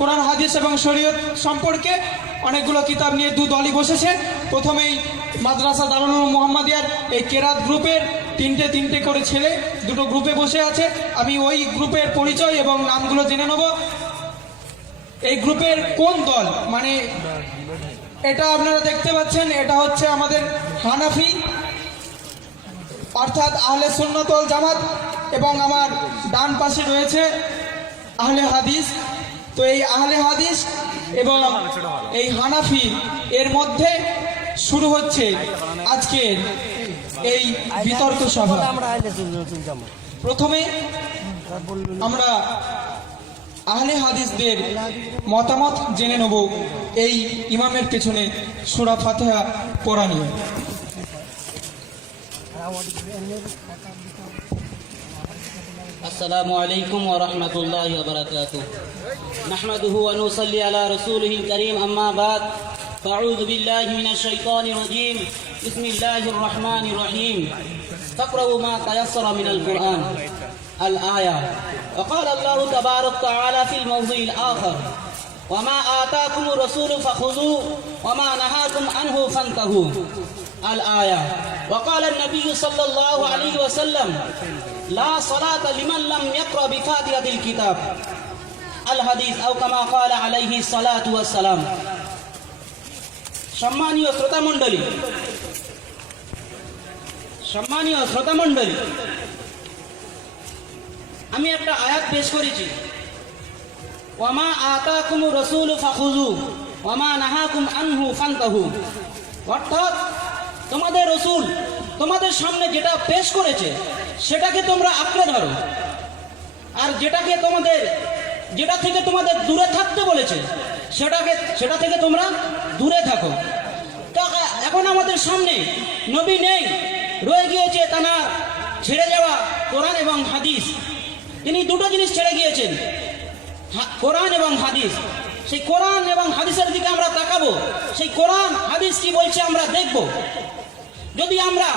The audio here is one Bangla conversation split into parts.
কোরআন হাদিস এবং শরীয়ত সম্পর্কে অনেকগুলো কিতাব নিয়ে দু দলই বসেছে। প্রথমেই মাদ্রাসা দারুল উলুম মুহাম্মাদিয়ার এই কেরাত গ্রুপের তিনটে করে ছেলে দুটো গ্রুপে বসে আছে। আমি ওই গ্রুপের পরিচয় এবং নামগুলো জেনে নেব। এই গ্রুপের কোন দল, মানে এটা আপনারা দেখতে পাচ্ছেন, এটা হচ্ছে আমাদের হানাফি অর্থাৎ আহলে সুন্নাত ওয়াল জামাত, এবং আমার ডান পাশে রয়েছে আহলে হাদিস। তো এই আহলে হাদিস এবং এই হানাফি এর মধ্যে শুরু হচ্ছে আজকের এই বিতর্ক সভা। প্রথমে আমরা আহলে হাদিসদের মতামত জেনে নেব এই ইমামের পেছনে সূরা ফাতিহা পড়া নিয়ে। السلام عليكم ورحمة الله وبركاته نحمده ونصلي على رسوله الكريم أما بعد فأعوذ بالله من الشيطان الرجيم بسم الله الرحمن الرحيم فاقرأوا ما تيسر من القرآن الآية وقال الله تبارك وتعالى في الموضوع الآخر وما آتاكم الرسول فخذوه وما نهاكم عنه فانتهوا الآية وقال النبي صلى الله عليه وسلم لا صلاة لمن لم يقرأ بفاتحة الكتاب الحديث أو كما قال عليه الصلاة والسلام। সম্মানীয় শ্রোতা মণ্ডলী, আমি একটা আয়াত পেশ করেছি, ওয়ামা আতাকুমুর রাসূলু ফাখুযু ওয়ামা নাহাকুম আনহু ফান্তাহু। অর্থাৎ তোমাদের রাসূল তোমাদের সামনে যেটা পেশ করেছে সেটাকে তোমরা আঁকড়ে ধরো, আর যেটা থেকে তোমাদের দূরে থাকতে বলেছে সেটা থেকে তোমরা দূরে থাকো। তা এখন আমাদের সামনে নবী নেই, রয়ে গিয়েছে তারা ছেড়ে যাওয়া কোরআন এবং হাদিস। তিনি দুটো জিনিস ছেড়ে গিয়েছেন, কোরআন এবং হাদিস। সেই কোরআন এবং হাদিসের দিকে আমরা তাকাবো, সেই কোরআন হাদিস কি বলছে আমরা দেখব। যদি আমরা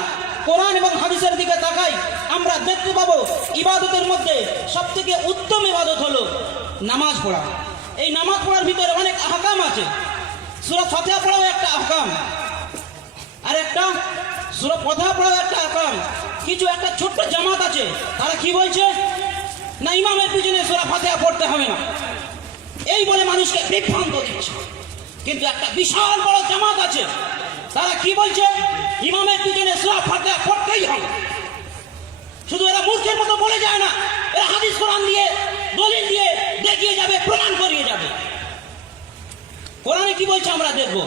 কোরআন এবং হাদিসের দিকে তাকাই আমরা দেখতে পাবো ইবাদতের মধ্যে সবথেকে উত্তম ইবাদত হলো নামাজ পড়া। এই নামাজ পড়ার ভিতরে অনেক আহকাম আছে। সূরা ফাতিহা পড়াও একটা আহকাম, আর একটা সূরা ফাতিহা পড়াও একটা আহকাম। কিছু একটা ছোট্ট জামাত আছে, তারা কি বলছে, না ইমামের পিছনে সূরা ফাতিহা পড়তে হবে না, এই বলে মানুষকে বিভ্রান্ত দিচ্ছে। কিন্তু একটা বিশাল বড় জামাত আছে, তারা কি বলছে, ইমামের পিছনে সূরা ফাতিহা পড়তেই হবে। শুধু এরা মূর্খের মতো বলে যায় না, এরা হাদিস কোরআন দিয়ে দলিল দিয়ে দেখিয়ে যাবে, প্রমাণ করিয়ে যাবে। কোরআনে কি বলছে আমরা দেখব,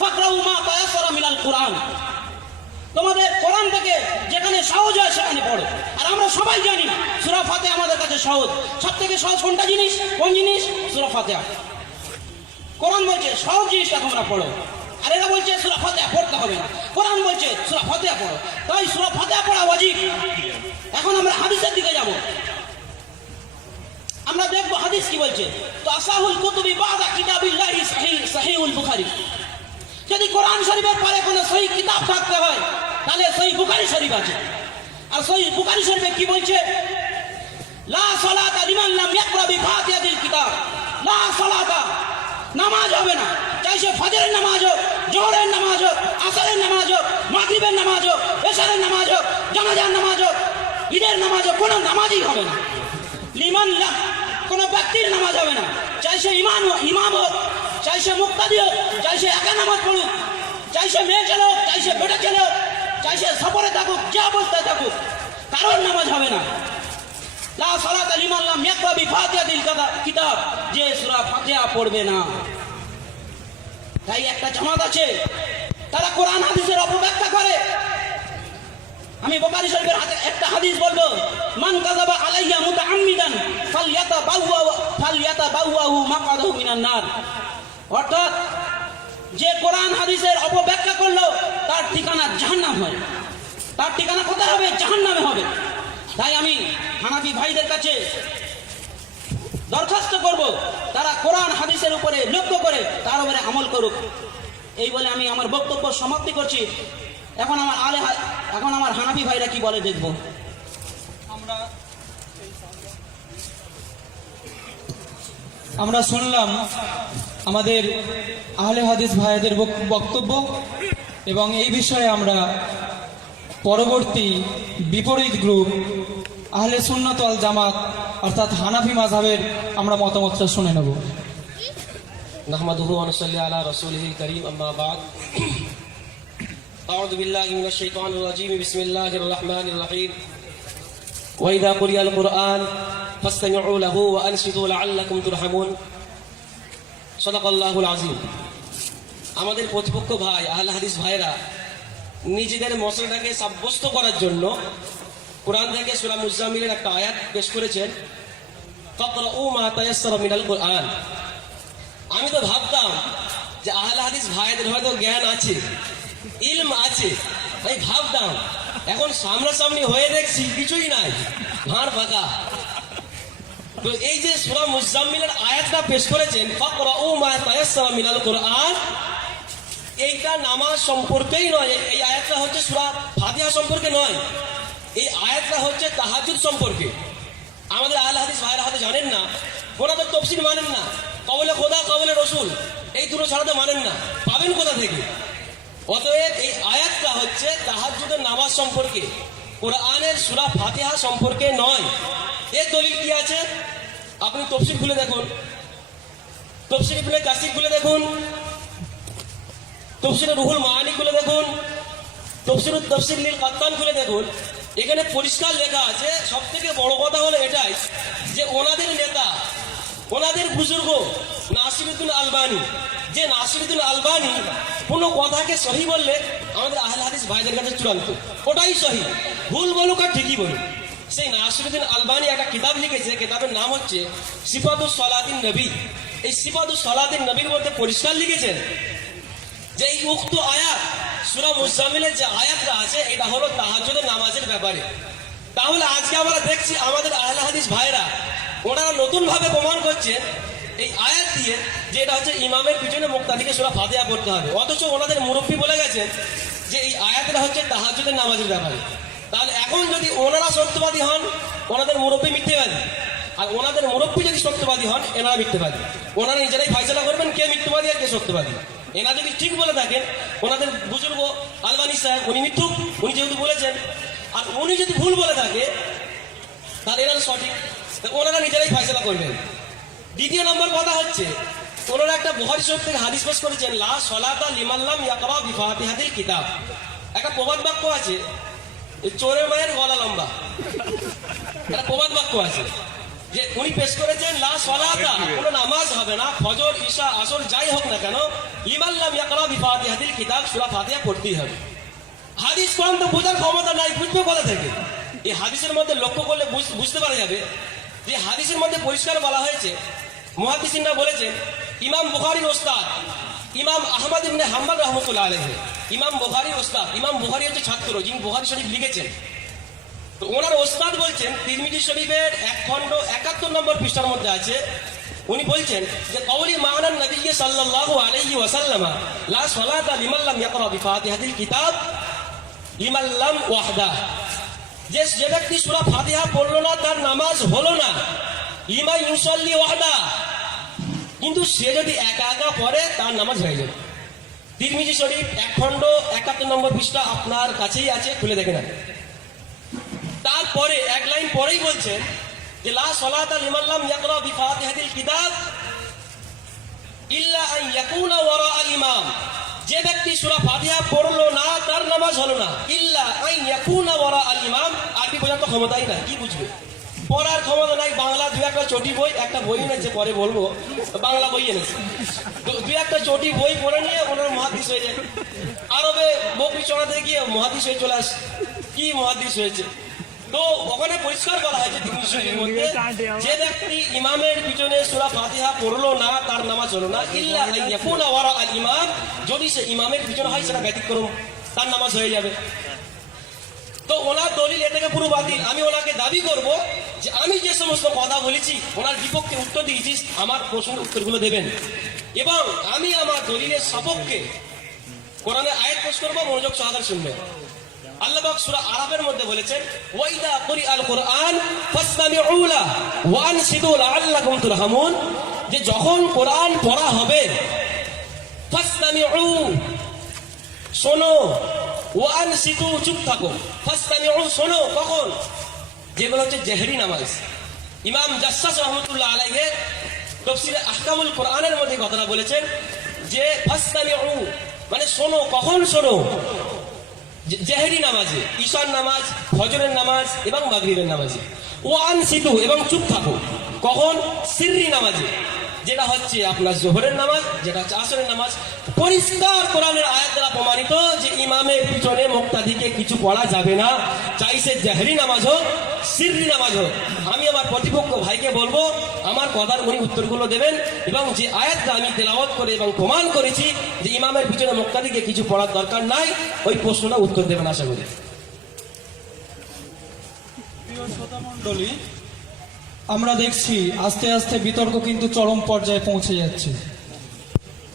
ফাকরাউ মা তায়াসসারা মিনাল কোরআন। তোমাদের কোরআন থেকে যেখানে সহজ হয় সেখানে পড়ো। আর আমরা সবাই জানি সূরা ফাতিহা আমাদের কাছে সহজ। সবথেকে সহজ কোনটা জিনিস, কোন জিনিস? সূরা ফাতিহা। কোরআন বলছে সহজ জিনিসটা তোমরা পড়ো, আর এরা বলছে সূরা ফাতিহা পড়তে হবে না। কোরআন বলছে সূরা ফাতিহা পড়ো, তাই সূরা ফাতিহা পড়া ওয়াজিব। এখন আমরা হাদিসের দিকে যাব, আমরা দেখব হাদিস কি বলছে। তো আসাহুল কুতুবি বাদা কিতাবিল্লাহি সহিহুল বুখারী। যদি কোরআন শরীফের পরে কোনো সহিহ কিতাব থাকতে হয় তাহলে সহিহ বুখারী শরীফ আছে। আর সহিহ বুখারী শরীফে কি বলছে, লা সালাতা লিমান লাম ইয়াকরা বিফাতিহাতিল কিতাব। লা সালাতা, নামাজ হবে না, চাই সে ফজরের নামাজ হোক, জোহরের নামাজ হোক, আসরের নামাজ হোক, মাগরিবের নামাজ হোক, এশারের নামাজ হোক, জানাজার নামাজ হোক, ঈদের নামাজ হোক, কোনো নামাজই হবে না। লিমান লা, কোনো ব্যক্তির নামাজ হবে না, চাই সে ইমাম হোক, চাই সে মুক্তাদি হোক, চাই সে একা নামাজ পড়ুক, চাই সে মেয়ে ছেলে হোক, চাই সে বেটা ছেলে হোক, চাই সে সফরে থাকুক, যে অবস্থায় থাকুক, কারোর নামাজ হবে না। লা সালাতা লিমান লাম ইয়াকরা বিফাতিহাতিল কিতাব, যে সূরা ফাতিহা পড়বে না। তাই একটা জামাত আছে, তারা কোরআন হাদিসের অপব্যাখ্যা করে। আমি বুখারী শরীফের একটা হাদিস বলবো, মান কাযাবা আলাইয়া মুতাআম্মিদান ফালইয়াতাবাওয়াহু মাকআদাহু মিনান নার। অর্থাৎ যে কোরআন হাদিসের অপব্যাখ্যা করলো তার ঠিকানা জাহান্নাম হয়। তার ঠিকানা কোথায় হবে? জাহান্নামে হবে। তাই আমি হানাফি ভাইদের কাছে দরখাস্ত করব, তারা কোরআন হাদিসের উপরে লক্ষ্য করে তার উপরে আমল করুক। এই বলে আমি আমার বক্তব্য সমাপ্তি করছি। এখন আমার হানাফি ভাইরা কি বলে দেখব। আমরা আমরা শুনলাম আমাদের আহলে হাদিস ভাইদের বক্তব্য এবং এই বিষয়ে আমরা পরবর্তী বিপরীত গ্রুপ আহলে সুন্নাত ওয়াল জামাত অর্থাৎ হানাফি মাযহাবের আমরা মতামতটা শুনে নেব। نحمده ونصلي على رسوله الكريم أما بعد أعوذ بالله من الشيطان الرجيم بسم الله الرحمن الرحيم وإذا قرئ القرآن فاستمعوا له وأنصتوا لعلكم ترحمون صدق الله العظيم আমাদের প্রতিপক্ষ ভাই আহলে হাদিস ভাইরা নিজেদের মশলাটাকে সাব্যস্ত করার জন্য কোরআন থেকে সূরা মুজাম্মিলের একটা আয়াত পেশ করেছেন, ফাকরাউ মা তায়াসসারা মিনাল কুরআন। আমি তো ভাবতাম যে আহলে হাদিস ভাইদের হয়তো জ্ঞান আছে, ইলম আছে, আমি ভাবতাম। এখন সামনাসামনি হয়ে দেখছি কিছুই নাই, ভাঁড় ফাঁকা। তো এই যে সূরা মুজাম্মিলের আয়াতটা পেশ করেছেন, ফাকরাউ মা তায়াসসারা মিনাল কুরআন, এইটা নামাজ সম্পর্কেই নয়। এই আয়াতটা হচ্ছে সূরা ফাতিহা সম্পর্কে নয়, এই আয়াতটা হচ্ছে তাহাজ্জুদ সম্পর্কে। আমাদের আহলে হাদিস ভাইরা হয়তো জানেন না, ওনাদের তাফসীর মানেন না, কওলে খোদা কওলে রসুল এই দুটো ছাড়া তো মানেন না, পাবেন কোথা থেকে? অতএব এই আয়াতটা হচ্ছে তাহাজ্জুদের নামাজ সম্পর্কে, কোরআনের সূরা ফাতিহা সম্পর্কে নয়। এর দলিল কি আছে? আপনি তাফসীর খুলে দেখুন, তাফসীর ইবনে কাসির খুলে দেখুন, তাফসীর রুহুল মাআনি খুলে দেখুন, তাফসীর লিল কাত্তান খুলে দেখুন। এখানে পরিষ্কার লেখা আছে, সব থেকে বড় কথা হলো এটাই যে ওনাদের নেতা, ওনাদের বুজুর্গ নাসিরুদ্দিন আলবানী, যে নাসিরুদ্দিন আলবানী কোনো কথাকে সহি বললে আমাদের আহলে হাদিস ভাইদের কাছে চূড়ান্ত, ওটাই সহি, ভুল বলুক আর ঠিকই বলুক। সেই নাসিরুদ্দিন আলবানী একটা কিতাব লিখেছে, কিতাবের নাম হচ্ছে সিফাতুস সালাতিন নবী। এই সিফাতুস সালাতিন নবীর মধ্যে পরিষ্কার লিখেছেন যে এই উক্ত আয়াত সূরা মুজাম্মিলের যে আয়াতটা আছে এটা হলো তাহাজ্জুদের নামাজের ব্যাপারে। তাহলে আজকে আমরা দেখছি আমাদের আহলে হাদিস ভাইরা ওনারা নতুন ভাবে প্রমাণ করছেন এই আয়াত দিয়ে যে এটা হচ্ছে ইমামের পিছনে মুক্তাদিকে সূরা ফাতিহা পড়তে হবে, অথচ ওনাদের মুরব্বী বলে গেছেন যে এই আয়াতটা হচ্ছে তাহাজ্জুদের নামাজের ব্যাপারে। তাহলে এখন যদি ওনারা সত্যবাদী হন, ওনাদের মুরব্বী মিথ্যেবাদী, আর ওনাদের মুরব্বী যদি সত্যবাদী হন, এনারা মিথ্যেবাদী। ওনারা নিজেরাই ফায়সালা করবেন কে মিথ্যাবাদী আর কে সত্যবাদী। এনা যদি ঠিক বলে থাকেন, ওনাদের বুজুর্গ আলবানী সাহেব উনি মিথ্যুক, উনি যেহেতু বলেছেন, আর উনি যদি ভুল বলে থাকে তাহলে এনারা সঠিক, ওনারা নিজেরাই ফায়সালা করবেন। দ্বিতীয় নম্বর কথা হচ্ছে ওনারা একটা বুখারী শরীফ থেকে হাদিস পেশ করেছেন, লা সলাতা লিমান লাম ইয়াকরা বিফাতিহাতিল কিতাব। একটা প্রবাদ বাক্য আছে, চোরের মায়ের গলা লম্বা, একটা প্রবাদ বাক্য আছে যে উনি পেশ করেছেন লা সলাতা, কোনো নামাজ হবে না, ফজর ঈশা আসর যাই হোক না কেন, লিমান লাম ইয়াকরা বিফাতিহাতিল কিতাব, সূরা ফাতিহা পড়তেই হবে। হাদিস কোরআন তো বোঝার ক্ষমতা নাই, বুঝবে কোথা থেকে? এই হাদিসের মধ্যে লক্ষ্য করলে বুঝতে পারা যাবে যে হাদিসের মধ্যে পরিষ্কার বলা হয়েছে, মুহাদ্দিসিনরা বলেছেন ইমাম বুখারীর ওস্তাদ ইমাম আহমদ ইবনে হাম্বল রাহমাতুল্লাহ আলাইহি, ইমাম বুখারীর ওস্তাদ, ইমাম বুখারী হচ্ছে ছাত্র যিনি বুখারী শরীফ লিখেছেন। তো ওনার ওস্তাদ বলছেন তিরমিজি শরীফের 1 খণ্ড 71 নম্বর পৃষ্ঠার মধ্যে আছে, উনি বলছেন যে কওলি মা'নান নবী সাল্লাল্লাহু আলাইহি ওয়াসাল্লাম লা সালাতা লিমান লাম ইয়াকরা বিফাতিহাতিল কিতাব লিমান লাম ওয়াহদা, যে ব্যক্তি সূরা ফাতিহা পড়লো না তার নামাজ হলো না, লিমা ইউসাল্লি ওয়াহদা, কিন্তু সে যদি একা একা পড়ে তার নামাজ হয়ে যাবে। তিরমিজি শরীফ 1 খণ্ড 71 নম্বর পৃষ্ঠা আপনার কাছেই আছে, খুলে দেখে নেন। তারপরে এক লাইন পরেই বলছেন যে লা সলাতা লিমান লাম ইয়াকরা বিফাতিহাতিল কিতাব ইল্লা আন ইয়াকুনা ওয়ারা আল ইমাম, যে ব্যক্তি সূরা ফাতিহা পড়লো না তার নামাজ হলো না, ইল্লা আন ইয়াকুনা ওয়ারা আল ইমাম। আরবি বোঝার তো ক্ষমতাই নাই, কি বুঝবে? পড়ার ক্ষমতা নাই, বাংলা দু একটা চটি বই, একটা বই এনেছে, পরে বলবো, বাংলা বই এনেছে, দু একটা চটি বই পড়ে নিয়ে ওনার মুহাদ্দিস হয়ে যায়। আরবে বকরি চড়াতে গিয়ে মুহাদ্দিস হয়ে চলে আসে, কি মুহাদ্দিস হয়েছে। তো ওখানে পরিষ্কার বলা হয়েছে যে ব্যক্তি ইমামের পিছনে সূরা ফাতিহা পড়লো না তার নামাজ হলো না, ইল্লা আন ইয়াকুনা ওয়ারা আল ইমাম, যদি সে ইমামের পিছনে হয় সেটা ব্যতিক্রম, তার নামাজ হয়ে যাবে। তো ওনার দলিল এটাকে পুরো বাতিল। আমি ওনাকে দাবি করব যে আমি যে সমস্ত কথা বলেছি ওনার বিপক্ষে উত্তর দিয়েছি, আমার প্রশ্নের উত্তরগুলো দেবেন, এবং আমি আমার দলিলের সপক্ষে কোরআনের আয়াত পেশ করবো, মনোযোগ সহকারে শুনবেন। আল্লাহ পাক সূরা আরাফের মধ্যে বলেছেন ওয়াইদা কুরিআল কুরআন ফাসতামিউ লাহু ওয়া আনসিতু লাআল্লাকুম তুরহামুন, যে যখন কোরআন পড়া হবে ফাসতামিউ, শোনো, ওয়ানসিতু, চুপ থাকো, ফাসতামিউ, শোনো, কখন? যেগুলো হচ্ছে জেহরি নামাজ। ইমাম জাসসাস রহমতুল্লাহ আলাইহি তাফসীরে আহকামুল কোরআনের মধ্যে কথাটা বলেছেন যে ফাসতামিউ মানে শোনো, কখন শোনো? জেহরি নামাজে, ঈশান নামাজ, ফজরের নামাজ এবং মাগরিবের নামাজে। ওয়ানসিতু এবং চুপ থাকো, কখন? সিররি নামাজে, যেটা হচ্ছে আপনার জোহরের নামাজ, যেটা হচ্ছে আসরের নামাজ। পরিষ্কার কোরআনের আয়াত দ্বারা প্রমাণিত যে ইমামের পিছনে মুক্তাদিকে কিছু পড়া যাবে না, চাই সে জেহরি নামাজ হোক, সিররি নামাজ হোক। আমি আমার প্রতিপক্ষ ভাইকে বলবো আমার কথার উনি উত্তরগুলো দেবেন, এবং যে আয়াতটা আমি তেলাওয়াত করে এবং প্রমাণ করেছি যে ইমামের পিছনে মুক্তাদিকে কিছু পড়ার দরকার নাই, ওই প্রশ্নটা উত্তর দেবেন আশা করি। প্রিয় শ্রোতা মণ্ডলী, আমরা দেখছি আস্তে আস্তে বিতর্ক কিন্তু চরম পর্যায়ে পৌঁছে যাচ্ছে।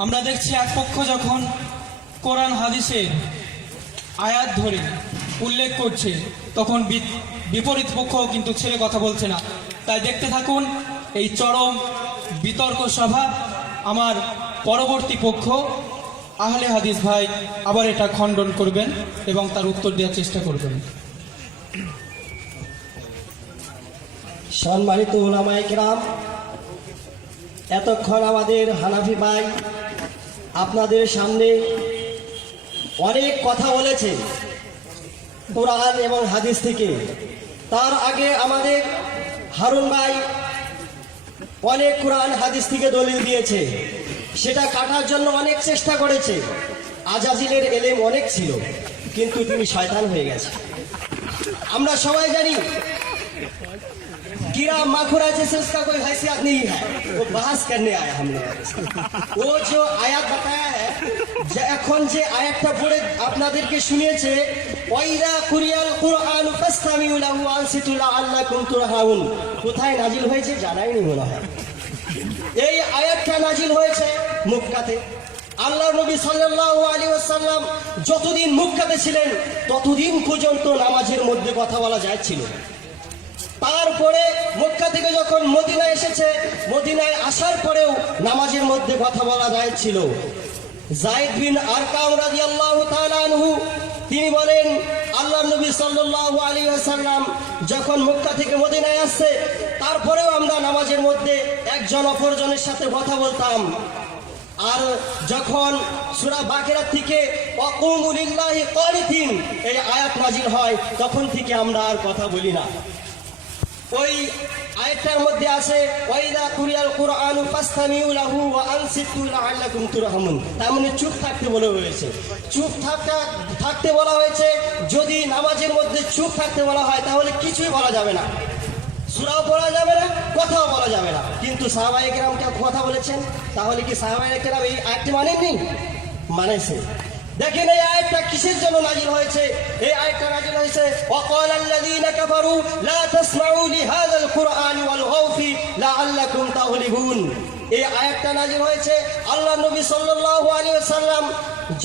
আমরা দেখছি এক পক্ষ যখন কোরআন হাদিসের আয়াত ধরে উল্লেখ করছে, তখন বিপরীত পক্ষ কিন্তু ছেড়ে কথা বলছে না। তাই দেখতে থাকুন এই চরম বিতর্ক সভা। আমার পরবর্তী পক্ষ আহলে হাদিস ভাই আবার এটা খণ্ডন করবেন এবং তার উত্তর দেওয়ার চেষ্টা করবেন। সম্মানিত উলামায়ে কেরাম, এতক্ষণ আমাদের হানাফি ভাই আপনাদের সামনে অনেক কথা বলেছে কোরআন এবং হাদিস থেকে। তার আগে আমাদের হারুন ভাই অনেক কোরআন হাদিস থেকে দলিল দিয়েছে, সেটা কাটার জন্য অনেক চেষ্টা করেছে। আজাজিলের এলেম অনেক ছিল, কিন্তু তিনি শয়তান হয়ে গেছে। আমরা সবাই জানি कीड़ा माखुरा जैसे उसका कोई हैसियत नहीं है, वो बहस करने आया हम लोग। वो जो आयत बताया है, এখন যে আয়াতটা পড়ে আপনাদেরকে শুনিয়েছে, ওয়াইদা কুরিয়াল কুরআন ফাসতামিউ লাহু ওয়ানসিতু লাআল্লাকুম তুরহামুন, কোথায় নাজিল হয়েছে জানাই নেই মনে হয়। এই আয়াতটা নাজিল হয়েছে মক্কাতে। আল্লাহর নবী সাল্লাল্লাহু আলাইহি ওয়াসাল্লাম যতদিন মক্কাতে ছিলেন ততদিন পর্যন্ত নামাজের মধ্যে কথা বলা যাচ্ছিল। তারপরে মক্কা থেকে যখন মদিনায় এসেছে, মদিনায় আসার পরেও নামাজের মধ্যে কথা বলা যাচ্ছিল। যায়েদ বিন আরকাম রাদিয়াল্লাহু তাআলা আনহু তিনি বলেন, আল্লাহর নবী সাল্লাল্লাহু আলাইহি ওয়াসাল্লাম যখন মক্কা থেকে মদিনায় আসছে, তারপরেও আমরা নামাজের মধ্যে একজন অপরজনের সাথে কথা বলতাম। আর যখন সূরা বাকেরা থেকে ওয়াকুমু লিল্লাহি কানিতিন এই আয়াত নাজিল হয়, তখন থেকে আমরা আর কথা বলি না। ওই আয়াতটার মধ্যে আছে ওয়াইদা কুরিয়াল কুরআনু ফাসতামিউ লাহু ওয়া আনসিতু লাআল্লাকুম তুরহামুন, তার মানে চুপ থাকতে বলা হয়েছে। চুপ থাকতে বলা হয়েছে। যদি নামাজের মধ্যে চুপ থাকতে বলা হয় তাহলে কিছুই বলা যাবে না, সূরাও পড়া যাবে না, কথাও বলা যাবে না। কিন্তু সাহাবায়ে কেরাম কথা বলেছেন, তাহলে কি সাহাবায়ে কেরাম এই আয়াতটি মানেননি? মানেছে। দেখেন এই আয়াতটা কিসের জন্য নাজিল হয়েছে। এই আয়াতটা নাজিল হয়েছে ওয়াকাল আল্লাযীনা কাফারু লা তাসমাউ লিহাযাল কুরআনি ওয়ালগাউ ফি লাআল্লাকুম তাগলিবুন। এই আয়াতটা নাজিল হয়েছে আল্লাহর নবী সাল্লাল্লাহু আলাইহি ওয়াসাল্লাম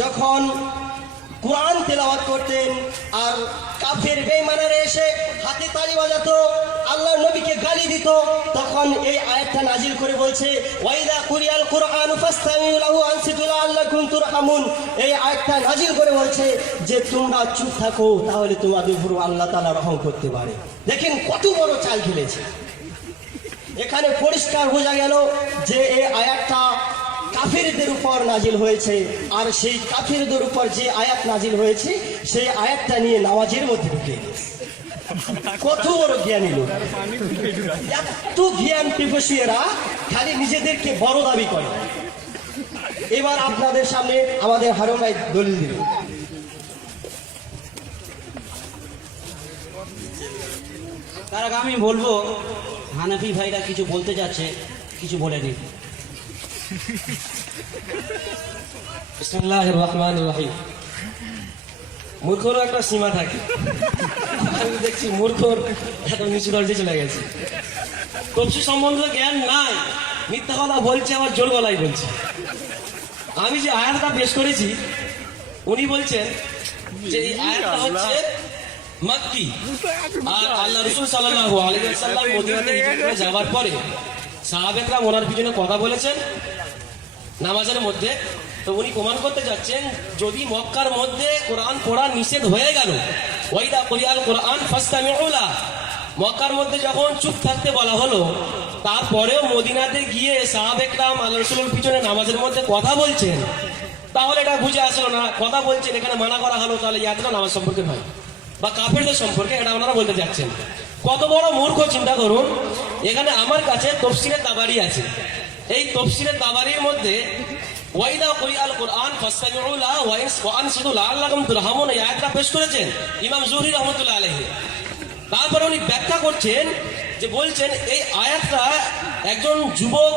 যখন কোরআন তেলাওয়াত করতেন, আর কাফের বেঈমানেরা এসে হাতে তালি বাজাতো, আল্লাহর নবীকে গালি দিত, তখন এই আয়াতটা নাজিল করে বলছে ওয়াইদা কুরিয়াল কুরআনু ফাসতামিউ লাহু আনসিতু লাআল্লাকুম তুরহামুন। এই আয়াতটা নাজিল করে বলছে যে তোমরা চুপ থাকো, তাহলে তোমাদের উপর আল্লাহ তাআলা রহম করতে পারে। দেখেন কত বড় চাল খেলেছে। এখানে পরিষ্কার বোঝা গেল যে এই আয়াতটা কাফেরদের উপর নাজিল হয়েছে, আর সেই কাফেরদের উপর যে আয়াত নাজিল হয়েছে সেই আয়াতটা নিয়ে নামাজের মধ্যে ঢুকে গেছে। কত বড় জ্ঞানী লোক, এত জ্ঞান পিপাসুয়েরা খালি নিজেদেরকে বড় দাবি করে। এবার আপনাদের সামনে আমাদের হারুন ভাই দলিল দিল। তার আগে আমি বলবো হানাফি ভাইরা কিছু বলতে যাচ্ছে, কিছু বলে দিন। বিসমিল্লাহির রহমানির রহিম। মূর্খরও একটা সীমা থাকে। আমি দেখছি মূর্খর এত নিচু দলটি চলে গেছে। তফসির সম্বন্ধে জ্ঞান নাই, মিথ্যা কথা বলছে, আবার জোর গলায় বলছে। আমি যে আয়াতটা পেশ করেছি, উনি বলছেন যে এই আয়াতটা হচ্ছে মাক্কি, আর আল্লাহ রাসূল সাল্লাল্লাহু আলাইহি ওয়াসাল্লাম মদিনাতে হিজরত করে যাওয়ার পরে সাহাবেকরা ওনার পিছনে কথা বলেছেন নামাজের মধ্যে। তো উনি প্রমাণ করতে যাচ্ছেন যদি মক্কার মধ্যে কোরআন পড়া নিষেধ হয়ে গেল, ওয়াইদা কুরিআল কোরআন ফাসতামিউ লা, মক্কার মধ্যে যখন চুপ থাকতে বলা হলো, তারপরেও মদিনাতে গিয়ে সাহাবেকরাম আল্লাহ রাসূলের পিছনে নামাজের মধ্যে কথা বলছেন, তাহলে এটা বুঝে আসলো না কথা বলছেন এখানে মানা করা হলো, তাহলে ইয়াতটা নামাজ সম্পর্কে নয় বা কাফেরদের সম্পর্কে, এটা ওনারা বলতে যাচ্ছেন। কত বড় মূর্খ চিন্তা করুন। এখানে আমার কাছে তফসিরে তাবারি আছে, এই তফসিরে তাবারির মধ্যে ওয়াইদা কুরিআল কোরআন ফাসতামিউ লা ওয়া আনসিতু লাআল্লাকুম তুরহামুন এই আয়াতটা পেশ করেছেন ইমাম জুহরি রাহমাতুল্লাহ আলাইহি। তারপরে উনি ব্যাখ্যা করছেন যে বলছেন এই আয়াতটা একজন যুবক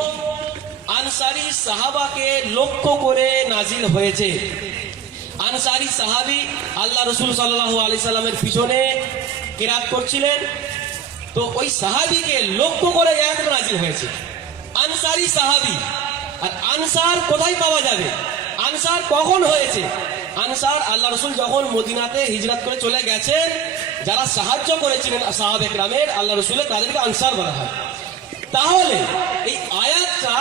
আনসারী সাহাবাকে লক্ষ্য করে নাজিল হয়েছে। আনসারী সাহাবী আল্লাহ রাসূল সাল্লাল্লাহু আলাইহি সাল্লামের পিছনে কিরাত করছিলেন, তো ওই সাহাবীকে লক্ষ্য করে এই আয়াতটা নাজিল হয়েছে। আনসারী সাহাবী, আর আনসার কোথায় পাওয়া যাবে? আনসার কখন হয়েছে? আনসার আল্লাহ রাসূল যখন মদিনাতে হিজরত করে চলে গেছেন, যারা সাহায্য করেছিলেন সাহাবে কেরামের আল্লাহ রাসূলের, তাদেরকে আনসার বলা হয়। তাহলে এই আয়াতটা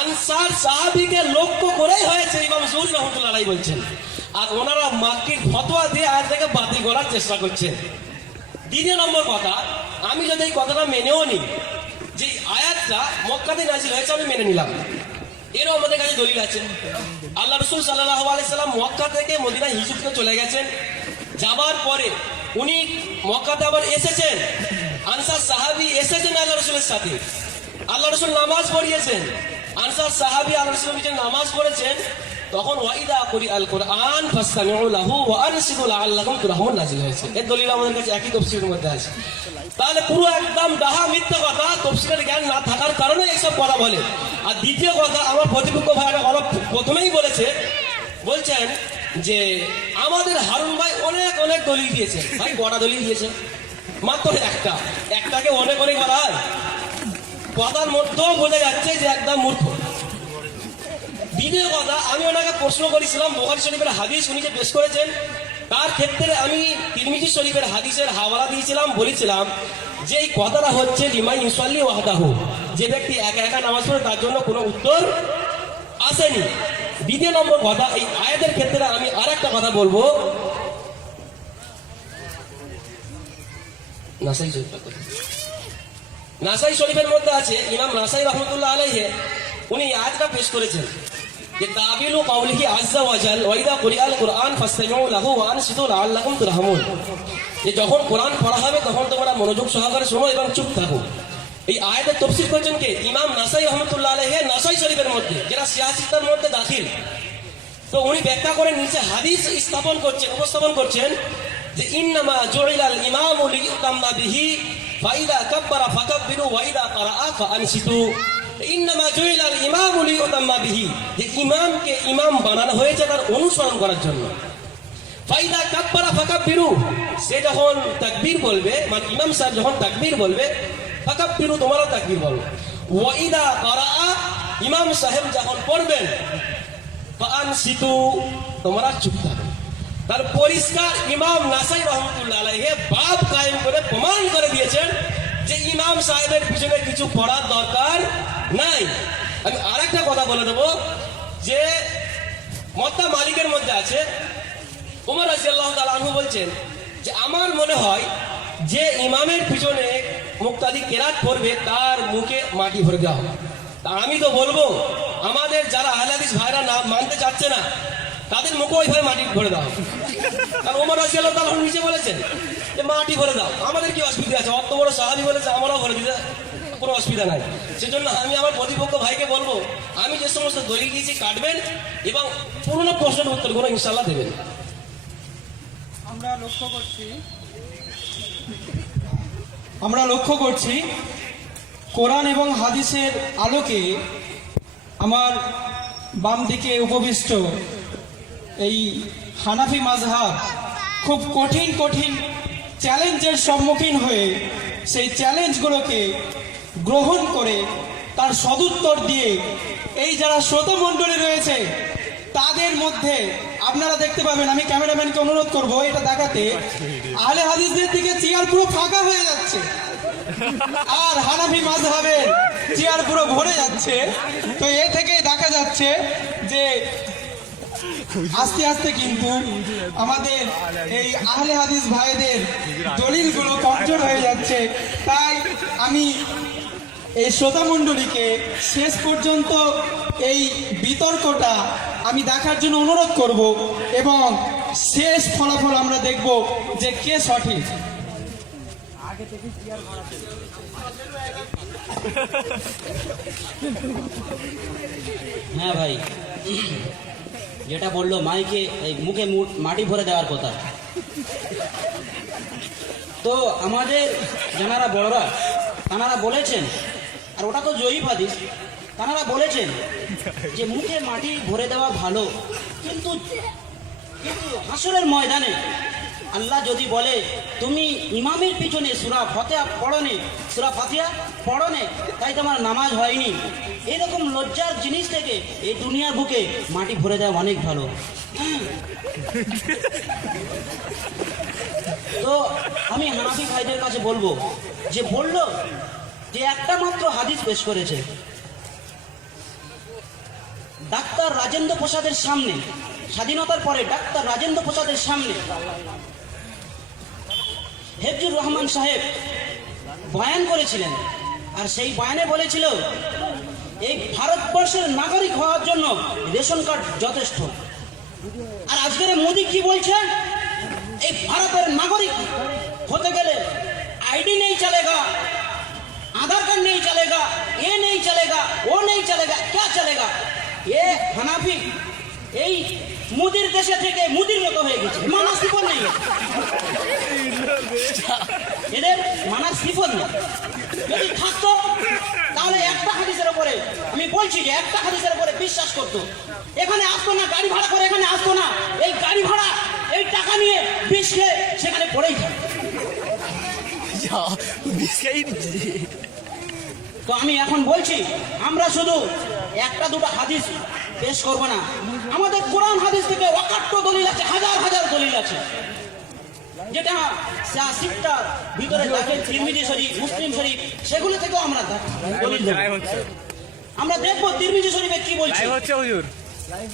আনসার সাহাবীকে লক্ষ্য করেই হয়েছে, ইমাম জুহরি রাহমাতুল্লাহ আলাইহি বলছেন। আর ওনারা মাক্কির ফতোয়া দিয়ে আয়াতটাকে বাতিল করার চেষ্টা করছেন। দ্বিতীয় নম্বর কথা, আমি যদি এই কথাটা মেনেও নিই যে আয়াতটা মক্কাতে নাজিল হয়েছে, আমি মেনে নিলাম, এরও আমাদের কাছে দলিল আছে। আল্লাহ রাসূল সাল্লাল্লাহু আলাইহি সাল্লাম মক্কা থেকে মদিনায় হিজরত করে চলে গেছেন, যাবার পরে উনি মক্কাতে আবার এসেছেন, আনসার সাহাবী এসেছেন আল্লাহ রাসূলের সাথে, আল্লাহ রাসূল নামাজ পড়িয়েছেন, আনসার সাহাবী আল্লাহ রাসূলের পিছনে নামাজ পড়েছেন, তখন ওয়াইদা কুরিআল কোরআন ফাসতামিউ লাহু ওয়া আনসিতু লাআল্লাকুম তুরহামুন নাজিল হয়েছে। এর দলিল আমাদের কাছে একই তাফসীরের মধ্যে আছে। তাহলে পুরো একদম ডাহা মিথ্যা কথা, তাফসীরের জ্ঞান না থাকার কারণে এইসব কথা বলে। আর দ্বিতীয় কথা, আমার প্রতিপক্ষ ভাইরা প্রথমেই বলছেন যে আমাদের হারুন ভাই অনেক অনেক দলিল দিয়েছে। ভাই কটা দলিল দিয়েছে? মাত্র একটাকে অনেক অনেক বলা হয়? কথার মধ্যেও বোঝা যাচ্ছে যে একদম মূর্খ। দ্বিতীয় কথা, আমি ওনাকে প্রশ্ন করেছিলাম বুখারী শরীফের হাদিস উনি যে পেশ করেছেন, তার ক্ষেত্রে আমি তিরমিজি শরীফের হাদিসের হাওয়ালা দিয়েছিলাম, বলেছিলাম যে এই কথাটা হচ্ছে লিমান ইউসাল্লি ওয়াহদাহু, যে ব্যক্তি একা একা নামাজ পড়ে তার জন্য কোনো উত্তর আসেনি। দ্বিতীয় নম্বর কথা, এই আয়াতের ক্ষেত্রে আমি আরেকটা কথা বলবো, নাসাই শরীফের মধ্যে আছে, ইমাম নাসাই রাহমাতুল্লাহ আলাইহি উনি আয়াতটা পেশ করেছেন যে তাবিলু কাউলিহি আযজা ওয়া জাল ওয়াইদা কুরিআল কোরআন ফাসতামিউ লাহু ওয়া আনসিতু লাআল্লাকুম তুরহামুন, যে যখন কোরআন পড়া হবে তখন তোমরা মনোযোগ সহকারে শোনো এবং চুপ থাকো। এই আয়াতের তাফসীর করেছেন কে? ইমাম নাসাই রাহমাতুল্লাহ আলাইহি নাসাই শরীফের মধ্যে, যেটা সিয়াসিতার মধ্যে দাখিল। তো উনি ব্যাখ্যা করে নিচে হাদিস উপস্থাপন করছেন যে ইন্নামা জুইলাল ইমামু লিইউতাম্মা বিহি ফাইদা কাব্বারা ফাকাব্বিরু ওয়াইদা ক্বারাআ ফাআনসিতু। ইন্নামা জুইলাল ইমামু লিইউতাম্মা বিহি, যে ইমামকে ইমাম বানানো হয়েছে তার অনুসরণ করার জন্য। ফাইদা কাব্বারা ফাকাব্বিরু, সে যখন তাকবীর বলবে, মানে ইমাম সাহেব যখন তাকবীর বলবে, ফাকাব্বিরু তোমরা তাকবীর বলো। ওয়াইদা ক্বারাআ, ইমাম সাহেব যখন পড়বেন, ফাআনসিতু তোমরা চুপ থাকো। তার পরিষ্কার ইমাম নাসাই রাহমাতুল্লাহ আলাইহি বাব কায়েম করে প্রমাণ করে দিয়েছেন যে ইমাম সাহেবের পিছনে কিছু পড়ার দরকার নাই। আমি আরেকটা কথা বলে দেবো যে মত্তা মালিকের মধ্যে আছে, ওমর রাদিয়াল্লাহু তাআলা আনহু বলছেন যে আমার মনে হয় যে ইমামের পিছনে মুক্তাদি কেরাত করবে তার মুখে মাটি ভরে দেওয়া হবে। তা আমি তো বলবো আমাদের যারা আহলে হাদিস ভাইরা না মানতে চাচ্ছে না, তাদের মুখে ওইভাবে মাটি ভরে দাও। কারণ ওমর রাদিয়াল্লাহু তাআলা নিচে বলেছেন যে মাটি ভরে দাও, আমাদের কি অসুবিধা আছে? অত বড় সাহাবী বলেছে, আমরাও ভরে দিতে কোনো অসুবিধা নাই। সেজন্য আমি আমার প্রতিপক্ষ ভাইকে বলবো, আমি যে সমস্ত দলিল দিয়েছি কাটবেন এবং পুরনো প্রশ্নের উত্তরগুলো ইনশাআল্লাহ দেবেন। আমরা লক্ষ্য করছি কোরআন এবং হাদিসের আলোকে আমার বাম দিকে উপবিষ্ট এই হানাফি মাযহাব খুব কঠিন কঠিন চ্যালেঞ্জের সম্মুখীন হয়ে সেই চ্যালেঞ্জগুলোকে গ্রহণ করে তার সদুত্তর দিয়ে এই যারা শ্রোতমণ্ডলী রয়েছে তাদের মধ্যে আপনারা দেখতে পাবেন, আমি ক্যামেরাম্যানকে অনুরোধ করব এটা দেখাতে, আহলে হাদিসদের দিকে চেয়ার পুরো ফাঁকা হয়ে যাচ্ছে, আর হানাফি মাযহাবের চেয়ার পুরো ভরে যাচ্ছে। তো এ থেকে দেখা যাচ্ছে যে আস্তে আস্তে কিন্তু আমাদের এই আহলে হাদিস ভাইদের দলিলগুলো কমজোর হয়ে যাচ্ছে। তাই আমি এই শ্রোতা মণ্ডলীকে শেষ পর্যন্ত এই বিতর্কটা আমি দেখার জন্য অনুরোধ করব এবং শেষ ফলাফল আমরা দেখব যে কে সঠিক। হ্যাঁ ভাই, যেটা বললো মাইকে এই মুখে মাটি ভরে দেওয়ার কথা, তো আমাদের যারা বড়রা তাঁরা বলেছেন, আর ওটা তো জয়ীফ হাদিস, তাঁরা বলেছেন যে মুখে মাটি ভরে দেওয়া ভালো, কিন্তু হাসরের ময়দানে আল্লাহ যদি বলে তুমি ইমামের পিছনে সূরা ফাতিহা পড়নে, সূরা ফাতিহা পড়নে, তাই তোমার নামাজ হয়নি, এরকম লজ্জার জিনিস থেকে এই দুনিয়ার বুকে মাটি ভরে দেওয়া অনেক ভালো। তো আমি হানাফি ভাইদের কাছে বলবো, যে বললো যে একটা মাত্র হাদিস পেশ করেছে ডাক্তার রাজেন্দ্র প্রসাদের সামনে, স্বাধীনতার পরে ডাক্তার রাজেন্দ্র প্রসাদের সামনে হেফজুর রহমান সাহেব বয়ান করেছিলেন, আর সেই বয়ানে বলেছিল এই ভারতবর্ষের নাগরিক হওয়ার জন্য রেশন কার্ড যথেষ্ট। আর আজকের মোদি কি বলছে, এই ভারতের নাগরিক হতে গেলে आईडी नहीं चलेगा, आधार कार्ड नहीं चलेगा, ये नहीं चलेगा, वो नहीं चलेगा, क्या चलेगा? ये हनाफी এই মুদির দেশে থেকে মুদির মতো হয়ে গেছে, মানার সিফত নেই এদের, মানার সিফত নেই। যদি থাকতো তাহলে একটা হাদিসের উপরে, আমি বলছি যে একটা হাদিসের উপরে বিশ্বাস করতো, এখানে আসতো না, গাড়ি ভাড়া করে এখানে আসতো না, এই গাড়ি ভাড়া এই টাকা নিয়ে বিষ খেয়ে সেখানে পড়েই থাকতো। তো আমি এখন বলছি, আমরা শুধু একটা দুটো হাদিস পেশ করবো না, আমাদের কোরআন হাদিস থেকে অকাট্য দলিল আছে, হাজার হাজার দলিল আছে, যেটা শিক্ষার ভিতরে থাকে, তিরমিজি শরীফ, মুসলিম শরীফ, সেগুলো থেকেও আমরা দলিল দেব। আমরা দেখবো তিরমিজি শরীফে কি বলছে।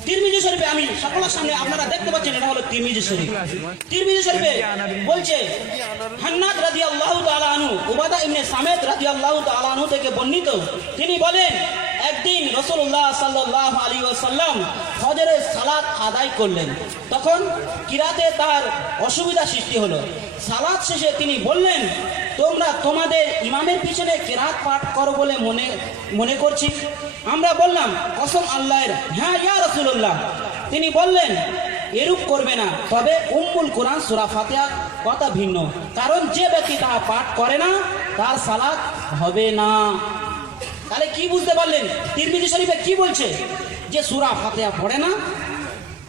তিরমিজি শরীফে আমি সকলের সামনে আপনারা দেখতে পাচ্ছেন, এটা হলো তিরমিজি শরীফ। তিরমিজি শরীফে বলছে হান্নাদ রাদিয়াল্লাহু তাআলা আনহু, উবাদা ইবনে সামিত রাদিয়াল্লাহু তাআলা আনহু থেকে বর্ণিত, তিনি বলেন একদিন রাসূলুল্লাহ সাল্লাল্লাহু আলাইহি ওয়াসাল্লাম ফজরের সালাত আদায় করলেন, তখন কিরাতে তার অসুবিধা সৃষ্টি হলো। সালাত শেষে তিনি বললেন, তোমরা তোমাদের ইমামের পিছনে কিরাত পাঠ করো বলে মনে করছি। আমরা বললাম, কসম আল্লাহর, হ্যাঁ ইয়া রাসূলুল্লাহ। তিনি বললেন, এরূপ করবে না, তবে উম্মুল কোরআন সূরা ফাতিহা কথা ভিন্ন, কারণ যে ব্যক্তি তা পাঠ করে না তার সালাত হবে না। তাহলে কি বুঝতে পারলেন তিরমিজি শরীফে কি বলছে, যে সূরা ফাতিহা পড়ে না,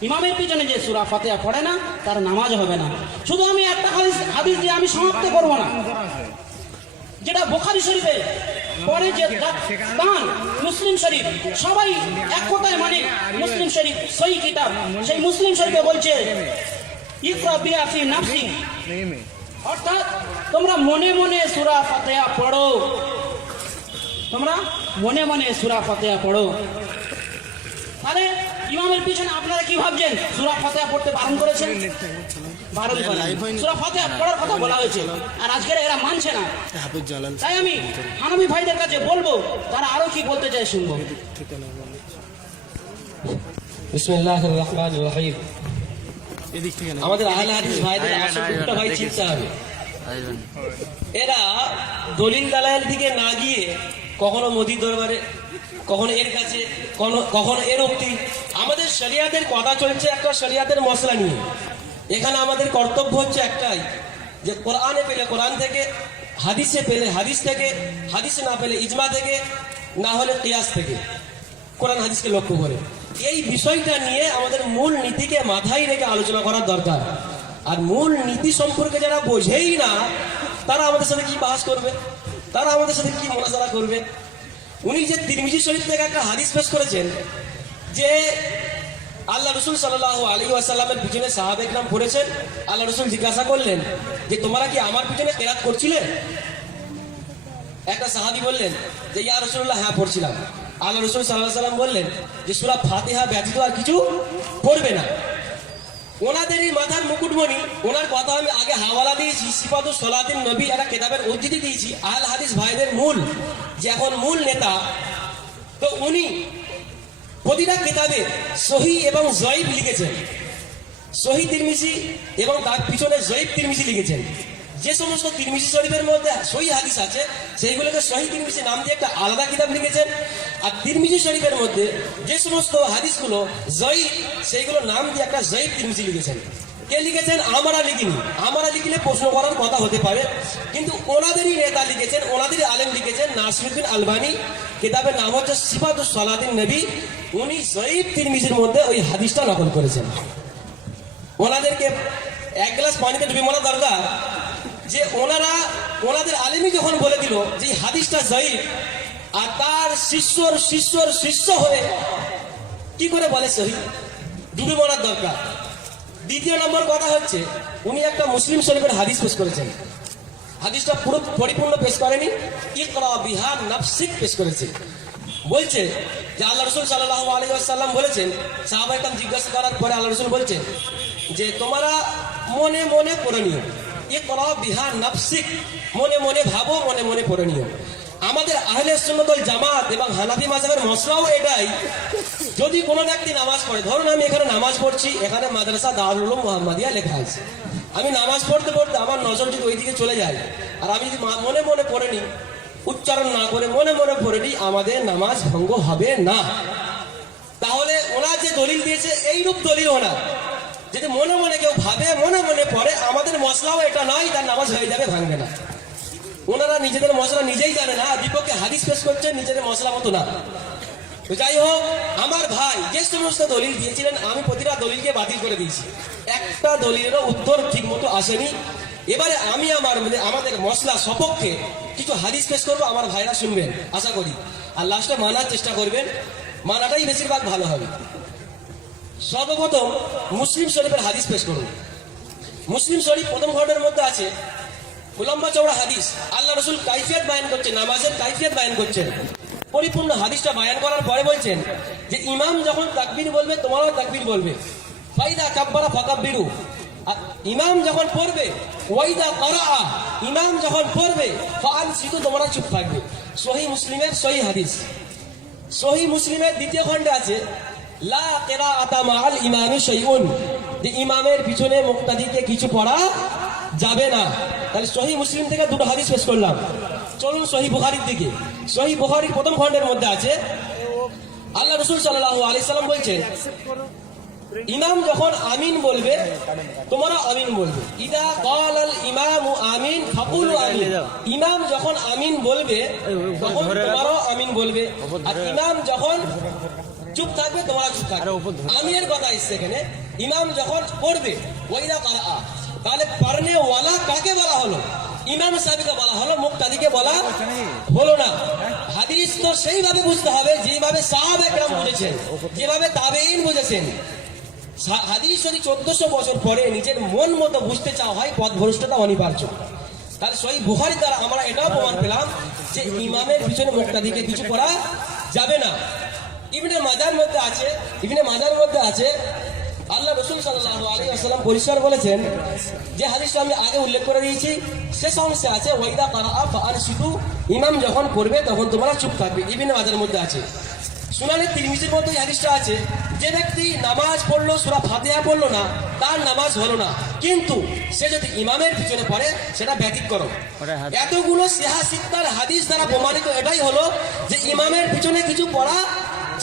ইমামের পিছনে যে সূরা ফাতিহা পড়ে না তার নামাজ হবে না। শুধু আমি একটা হাদিস দিয়ে আমি সমাপ্ত করব না, যেটা বুখারী শরীফে পরে যে দান, মুসলিম শরীফ, সবাই এক কথায় মানে মুসলিম শরীফ সহিহ কিতাব, সেই মুসলিম শরীফে বলছে ইকরা বিহা ফি নাফসি, অর্থাৎ তোমরা মনে মনে সূরা ফাতিহা পড়ো, তোমরা মনে মনে সূরা ফাতিহা পড়ো। তাহলে ইমামের পিছনে আপনারা কি ভাবছেন, সূরা ফাতিহা পড়তে বারণ করেছেন? বারণ করেন, সূরা ফাতিহা পড়ার কথা বলা হয়েছে, আর আজকের এরা মানছে না। তাই আমি হানাফি ভাইদের কাছে বলবো, তারা আরো কি বলতে চায় শুনবো। বিসমিল্লাহির রহমানির রহিম। আমাদের আহলে হাদিস ভাইদের আসলটা ভাই চিন্তা হবে, এরা দলিল দালাল দিকে না গিয়ে কখনো মোদির দরবারে, কখনো এর কাছে, কখনো এর অব্দি। আমাদের শরিয়াতের কথা চলছে একটা শরিয়াতের মশলা নিয়ে। এখানে আমাদের কর্তব্য হচ্ছে একটাই, যে কোরআনে পেলে কোরআন থেকে, হাদিসে পেলে হাদিস থেকে, হাদিসে না পেলে ইজমা থেকে, না হলে কিয়াস থেকে, কোরআন হাদিসকে লক্ষ্য করে। এই বিষয়টা নিয়ে আমাদের মূল নীতিকে মাথায় রেখে আলোচনা করার দরকার। আর মূল নীতি সম্পর্কে যারা বোঝেই না, তারা আমাদের সাথে কি বাস করবে, তারা আমাদের সাথে কি মোনাজারা করবে। উনি যে তিরমিজি শরীফ থেকে একটা হাদিস পেশ করেছেন, যে আল্লাহ রসুল সাল্লাল্লাহু আলাইহি ওয়াসাল্লামের পিছনে সাহাবা ইকরাম পড়েছেন, আল্লাহ রসুল জিজ্ঞাসা করলেন যে তোমরা কি আমার পিছনে কিরাত করছিলে? একটা সাহাবী বললেন যে ইয়া রাসূলুল্লাহ, হ্যাঁ পড়ছিলাম। আল্লাহ রাসূল সাল্লাল্লাহু আলাইহি সাল্লাম বললেন যে সূরা ফাতিহা ব্যতীত আর কিছু পড়বে না। ওনাদেরই মাথার মুকুটমণি, ওনার কথা আমি আগে হাওয়ালা দিয়েছি, সিফাতুস সালাতিন নবী একটা কিতাবের উদ্ধৃতি দিয়েছি, আল হাদিস ভাইদের মূল যে এখন মূল নেতা। তো উনি প্রতিটা কিতাবে সহি এবং জয়ীফ লিখেছেন। সহি তিরমিজি এবং তার পিছনে জয়ীফ তিরমিজি লিখেছেন। যে সমস্ত তিরমিজি শরীফের মধ্যে সহি হাদিস আছে সেইগুলোকে সহি তিরমিজি নাম দিয়ে একটা আলাদা কিতাব লিখেছেন। আর তিরমিজি শরীফের মধ্যে যে সমস্ত হাদিসগুলো জয়ীফ সেইগুলো নাম দিয়ে একটা জয়ীফ তিরমিজি লিখেছেন। কে লিখেছেন? আমরা লিখিনি। আমরা লিখলে প্রশ্ন করার কথা হতে পারে, কিন্তু ওনাদেরই নেতা লিখেছেন, ওনাদেরই আলেম লিখেছেন নাসিরুদ্দিন আলবানী। কিতাবের নাম হচ্ছে সিফাতুস সালাতিন নবী। উনি জয়ীফ তিরমিজির মধ্যে ওই হাদিসটা নকল করেছেন। ওনাদেরকে এক গ্লাস পানিতে ডুবে মরা দরকার যে ওনাদের আলেমই যখন বলে দিল যে এই হাদিসটা জয়ীফ, আর তার শিষ্য হয়ে কি করে বলে সহি? ডুবে মরার দরকার। দ্বিতীয় নম্বর কথা হচ্ছে উনি একটা মুসলিম শরীফের হাদিস পেশ করেছেন। হাদিসটা পুরো পরিপূর্ণ পেশ করেনি, ইকরা বিহা নাফসিক পেশ করেছে। বলছে যে আল্লাহ রাসূল সাল্লাল্লাহু আলাইহি ওয়াসাল্লাম বলেছেন, সাহাবায়ে কেরাম জিজ্ঞাসা করার পরে আল্লাহ রাসূল বলছেন যে তোমরা মনে মনে পড়ে নিও, ইকরা বিহা নাফসিক, মনে মনে ভাবো, মনে মনে পড়ে নিও। আমাদের আহলে সুন্নাত ওয়াল জামাত এবং হানাফি মাযহাবের মশলাও এটাই, যদি কোনো ব্যক্তি নামাজ পড়ে, ধরুন আমি এখানে নামাজ পড়ছি, এখানে মাদ্রাসা দারুল উলুম মুহাম্মাদিয়া লেখা আছে, আমি নামাজ পড়তে পড়তে আমার নজর যদি ওইদিকে চলে যায় আর আমি যদি মনে মনে পড়ে নিই, উচ্চারণ না করে মনে মনে পড়ে নিই, আমাদের নামাজ ভঙ্গ হবে না। তাহলে ওনার যে দলিল দিয়েছে এইরূপ দলিল ওনার, যদি মনে মনে কেউ ভাবে, মনে মনে পড়ে, আমাদের মশলাও এটা নয় তার নামাজ হয়ে যাবে, ভাঙবে না। ওনারা নিজেদের মশলা নিজেই জানে না, বিপক্ষে হাদিস পেশ করছেন নিজেদের মশলা মতো না। তো যাই হোক, আমার ভাই যে সমস্ত দলিল দিয়েছিলেন আমি প্রতিটা দলিলকে বাতিল করে দিয়েছি, একটা দলিলেরও উত্তর ঠিক মতো আসেনি। এবারে আমি আমাদের মশলা সপক্ষে কিছু হাদিস পেশ করবো, আমার ভাইরা শুনবেন আশা করি, আর লাস্টে মানার চেষ্টা করবেন, মানাটাই বেশিরভাগ ভালো হবে। সর্বপ্রথম মুসলিম শরীফের হাদিস পেশ করব। মুসলিম শরীফ প্রথম খণ্ডের মধ্যে আছে লম্বা চওড়া হাদিস, আল্লাহ রাসূল কাইফিয়ত বায়ান করছেন, নামাজের কাইফিয়ত বায়ান করছেন। পরিপূর্ণ হাদিসটা বায়ান করার পরে বলছেন যে ইমাম যখন তাকবীর বলবে তোমরাও তাকবীর বলবে, ফাইদা কাব্বারা ফাকাব্বিরু, আর ইমাম যখন পড়বে ওয়াইদা ক্বারাআ, ইমাম যখন পড়বে ফাআনসিতু, তোমরা চুপ থাকবে। সহিহ মুসলিমের সহিহ হাদিস। সহিহ মুসলিমের দ্বিতীয় খণ্ডে আছে লা কিরাআতা মাআল ইমামি শাইউন, যে ইমামের পিছনে মুক্তাদিকে কিছু পড়া যাবে না। তাহলে সহিহ মুসলিম থেকে দুটো হাদিস পেশ করলাম। চলুন সহিহ বুখারীর দিকে। সহিহ বুখারীর প্রথম খণ্ডের মধ্যে আছে আল্লাহ রাসূল সাল্লাল্লাহু আলাইহি সাল্লাম বলছেন ইমাম যখন আমিন বলবে তোমরা আমিন বলবে। ইদা ক্বালাল ইমামু আমিন ফাকুলু আমিন, ইমাম যখন আমিন বলবে তখন তোমরাও আমিন বলবে, আর ইমাম যখন চুপ থাকবে তোমরা চুপ থাকবে। আমিনের কথা এসেছে এখানে, ইমাম যখন পড়বে ওয়াইদা ক্বারাআ, তাহলে পড়নে ওয়ালা কাকে বলা হলো? ইমাম সাহেবকে বলা হলো, মুক্তাদিকে বলা হলো না। হাদিস তো সেইভাবে বুঝতে হবে যেভাবে সাহাবায়ে কেরাম বুঝেছেন, যেভাবে তাবেঈন বুঝেছেন। হাদিস যদি 1400 বছর পরে নিজের মন মতো বুঝতে চাওয়া হয়, পথভ্রষ্টতা অনিবার্য। তাহলে সহিহ বুখারীর দ্বারা আমরা এটাও প্রমাণ পেলাম যে ইমামের পিছনে মুক্তাদিকে কিছু করা যাবে না। ইবনে মাজার মধ্যে আছে আল্লাহ রাসূল সাল্লাল্লাহু আলাইহি ওয়াসাল্লাম পরিষ্কার বলেছেন, যে হাদিসটা আমি আগে উল্লেখ করে দিয়েছি, শেষ অংশে আছে ওয়াইদা ক্বারাআ ফাআনসিতু, ইমাম যখন পড়বে তখন তোমরা চুপ থাকবে। ইবনে মাজার মধ্যে আছে। সুনানে তিরমিজির মধ্যে এই হাদিসটা আছে, যে ব্যক্তি নামাজ পড়লো সূরা ফাতিহা পড়লো না তার নামাজ হলো না, কিন্তু সে যদি ইমামের পিছনে পড়ে সেটা ব্যতিক্রম। এতগুলো সিহাসিত্তার হাদিস দ্বারা প্রমাণিত এটাই হলো যে ইমামের পিছনে কিছু পড়া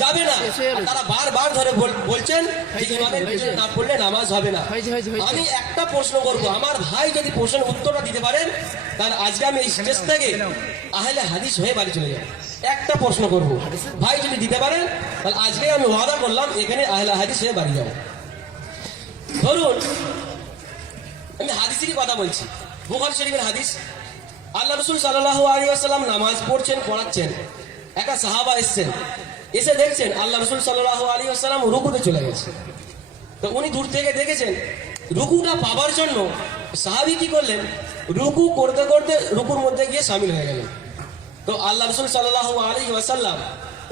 যাবে না। তারা বারবার ধরে বলছেন যে ইমামের পিছনে না পড়লে নামাজ হবে না। আমি একটা প্রশ্ন করবো, আমার ভাই যদি প্রশ্নের উত্তরটা দিতে পারেন তাহলে আজকে আমি এই স্টেজ থেকে আহলে হাদিস হয়ে বাড়ি চলে যাব। একটা প্রশ্ন করব, ভাই যদি দিতে পারেন তাহলে আজকে আমি ওয়াদা করলাম এখানে আহলে হাদিস হয়ে বাড়ি যাব। ধরুন আমি হাদিসেরই কথা বলছি, বুখারী শরীফের হাদিস। আল্লাহ রাসূল সাল্লাল্লাহু আলাইহি ওয়াসাল্লাম নামাজ পড়াচ্ছেন, একটা সাহাবা এসেছেন, এসে দেখছেন আল্লাহ রাসূল সাল্লাল্লাহু আলাইহি ওয়াসাল্লাম রুকুতে চলে গেছে। তো উনি দূর থেকে দেখেছেন, রুকুটা পাবার জন্য সাহাবী কি করলেন, রুকু করতে করতে রুকুর মধ্যে গিয়ে শামিল হয়ে গেলেন। তো আল্লাহ রসুল সাল্লাল্লাহু আলাইহি ওয়াসাল্লাম